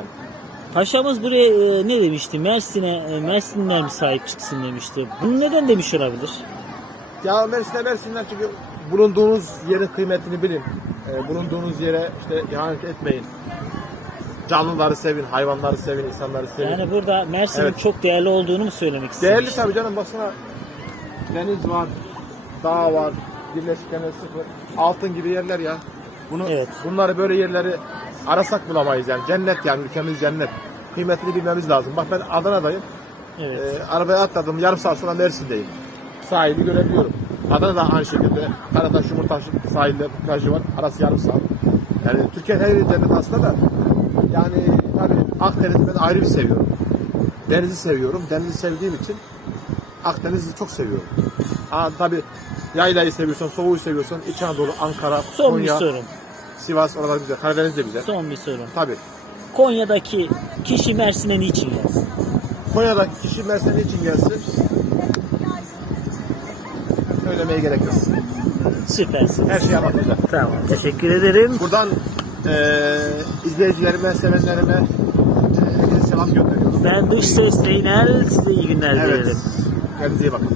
yani. Paşamız buraya e, ne demişti? Mersin'e e, Mersinler mi sahip çıksın demişti. Bunu neden demiş olabilir? Ya Mersin'e Mersin'den çünkü bulunduğunuz yerin kıymetini bilin. Ee, bulunduğunuz yere işte ihanet etmeyin. Canlıları sevin, hayvanları sevin, insanları sevin. Yani burada Mersin'in Evet. çok değerli olduğunu mu söylemek istemiş? Değerli tabii canım baksana deniz var, dağ var, Birleşik sıfır, altın gibi yerler ya. Bunu, Evet. Bunları böyle yerleri arasak bulamayız yani. Cennet yani ülkemiz cennet. Kıymetini bilmemiz lazım. Bak ben Adana'dayım. Evet. Ee, arabaya atladım. Yarım saat sonra Mersin'deyim. Sahili görebiliyorum. Adana'da aynı şekilde. Karataş, Yumurtaş sahilde plajı var. Arası yarım saat. Yani Türkiye'nin her yeri cennet aslında da. Yani tabii Akdeniz'i ben ayrı bir seviyorum. Denizi seviyorum. Denizi sevdiğim için Akdeniz'i çok seviyorum. Aa, tabii yaylayı seviyorsan, soğuğu seviyorsan İç Anadolu, Ankara, Son Konya, bir sorum. Sivas oralar güzel. Karadeniz de güzel. Son bir sorum. Tabii. Konya'daki kişi Mersin'e niçin gelsin? Konya'daki kişi Mersin'e için gelsin. Söylemeye gerek yok. Süpersiniz. Her şey anlatacak. Tamam. Teşekkür ederim. Buradan eee izleyicilerime, sevenlerime herkese selam gönderiyorum. Ben dış ses. Size iyi günler Evet. dilerim. Kendinize iyi bakın.